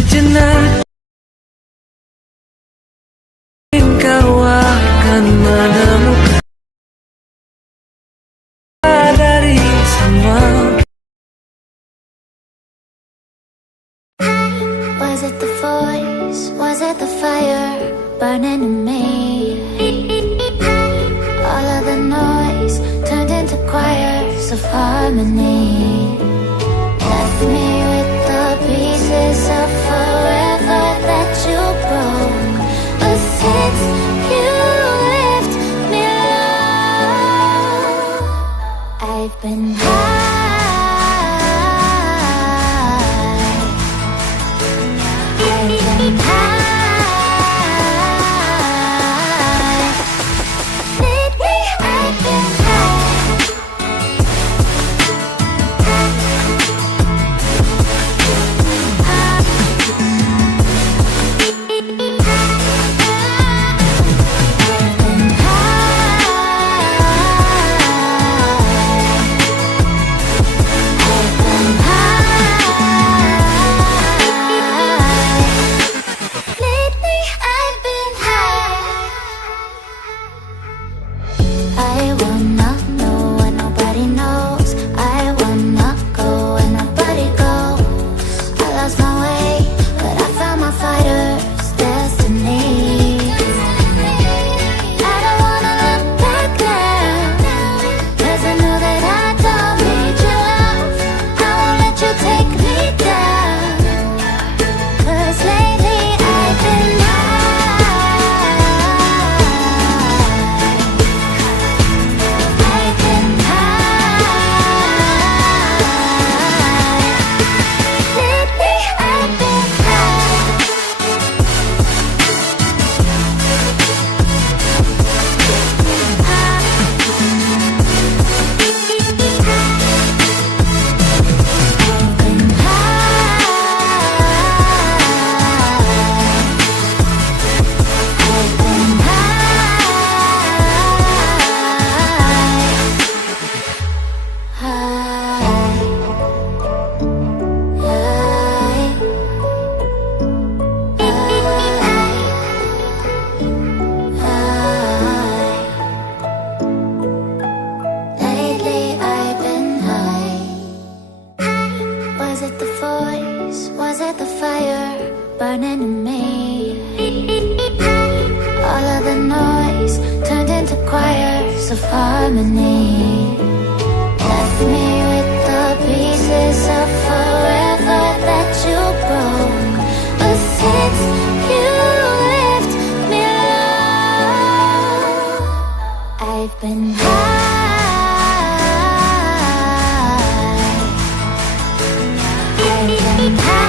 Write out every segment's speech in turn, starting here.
sejenak, kau akan menemukan dari semua. Was it the voice? Was it the fire burning in me? All of the noise turned into choirs of harmony. Left me with the pieces of forever that you broke. But since you left me alone, I've been high. burning in me. All of the noise turned into choirs of harmony. Left me with the pieces of forever that you broke. But since you left me alone, I've been high. I've been high.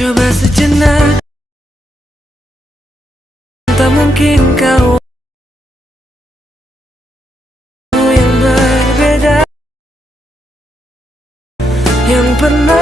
Coba sejenak, tak mungkin kau yang pernah